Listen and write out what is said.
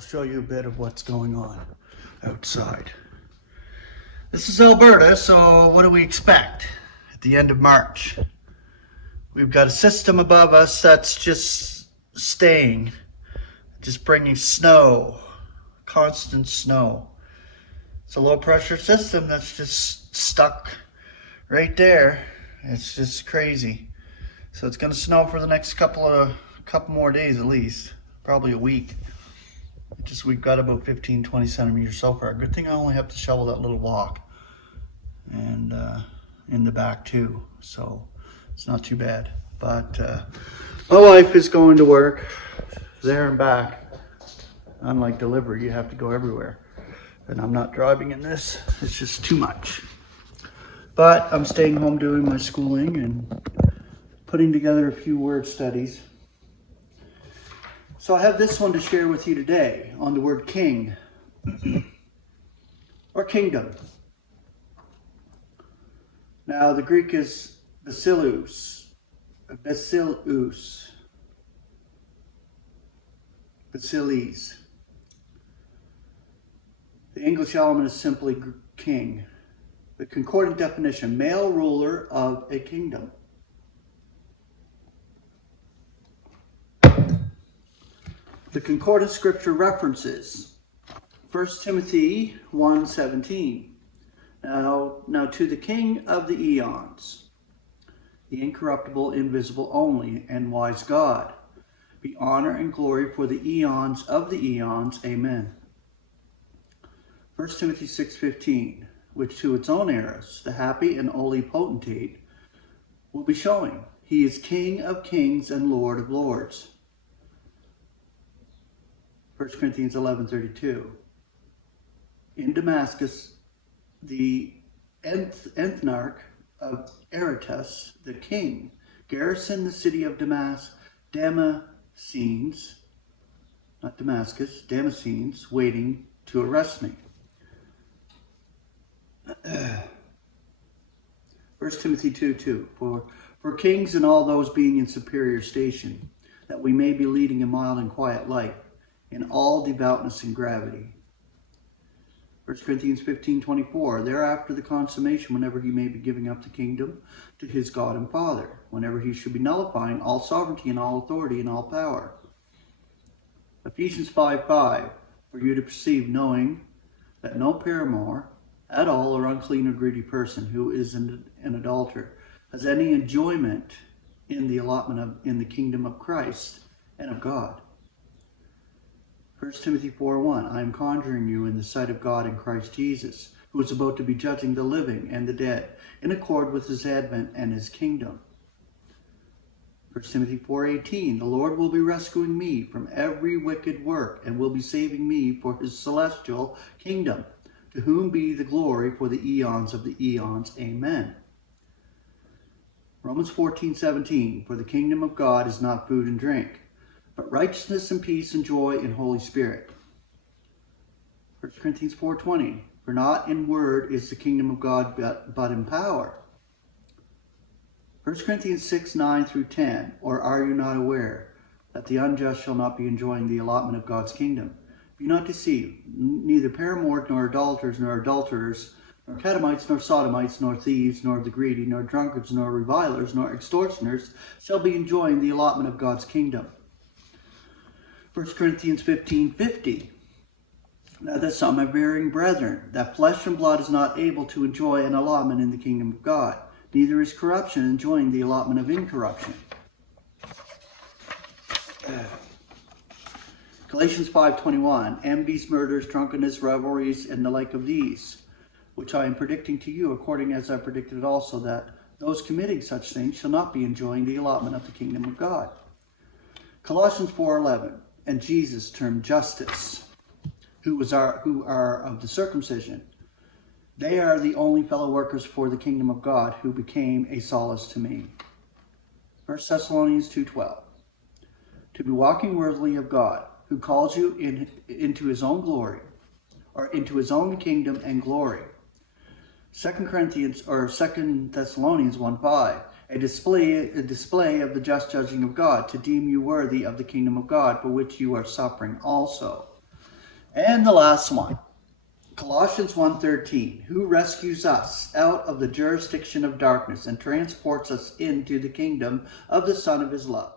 I'll show you a bit of what's going on outside. This is Alberta, so what do we expect at the end of March? We've got a system above us that's just staying, just bringing snow, constant snow. It's a low pressure system that's just stuck right there. It's just crazy. So it's going to snow for the next couple more days at least, probably a week. We've got about 15-20 centimeters so far. Good thing I only have to shovel that little walk and in the back too, so it's not too bad. But my wife is going to work there and back. Unlike delivery, you have to go everywhere, and I'm not driving in this. It's just too much. But I'm staying home doing my schooling and putting together a few word studies. So I have this one to share with you today on the word king or kingdom. Now the Greek is basileus. Basileus. The English element is simply king. The concordant definition, male ruler of a kingdom. The concordant scripture references 1 Timothy 1:17. Now to the King of the eons, the incorruptible, invisible only, and wise God, be honor and glory for the eons of the eons. Amen. 1 Timothy 6:15, which to its own heirs, the happy and holy potentate, will be showing. He is King of kings and Lord of lords. 1 Corinthians 11:32. In Damascus, the ethnarch of Aretas, the king, garrisoned the city of Damascenes, not Damascus, Damascenes, waiting to arrest me. 1 Timothy 2:2. For kings and all those being in superior station, that we may be leading a mild and quiet life, in all devoutness and gravity. 1 Corinthians 15:24. Thereafter the consummation, whenever he may be giving up the kingdom to his God and Father, whenever he should be nullifying all sovereignty and all authority and all power. Ephesians 5:5. For you to perceive, knowing that no paramour at all, or unclean or greedy person who is an adulterer, has any enjoyment in the allotment in the kingdom of Christ and of God. 1 Timothy 4:1. I am conjuring you in the sight of God in Christ Jesus, who is about to be judging the living and the dead, in accord with his advent and his kingdom. 1 Timothy 4:18. The Lord will be rescuing me from every wicked work, and will be saving me for his celestial kingdom, to whom be the glory for the eons of the eons. Amen. Romans 14:17. For the kingdom of God is not food and drink, but righteousness and peace and joy in Holy Spirit. 1 Corinthians 4:20. For not in word is the kingdom of God, but in power. 1 Corinthians 6:9-10. Or are you not aware that the unjust shall not be enjoying the allotment of God's kingdom? Be not deceived, neither paramours, nor adulterers, nor adulterers, nor catamites, nor sodomites, nor thieves, nor the greedy, nor drunkards, nor revilers, nor extortioners shall be enjoying the allotment of God's kingdom. 1 Corinthians 15:50. Now this, my bearing brethren, that flesh and blood is not able to enjoy an allotment in the kingdom of God, neither is corruption enjoying the allotment of incorruption. Galatians 5:21. Envies, murders, drunkenness, revelries, and the like of these, which I am predicting to you, according as I predicted also, that those committing such things shall not be enjoying the allotment of the kingdom of God. Colossians 4:11. And Jesus, termed justice, who are of the circumcision. They are the only fellow workers for the kingdom of God, who became a solace to me. 1 Thessalonians 2:12. To be walking worthily of God, who calls you into his own glory, or into his own kingdom and glory. 2 Thessalonians 1:5. A display of the just judging of God, to deem you worthy of the kingdom of God, for which you are suffering also. And the last one, Colossians 1:13, who rescues us out of the jurisdiction of darkness and transports us into the kingdom of the Son of his love.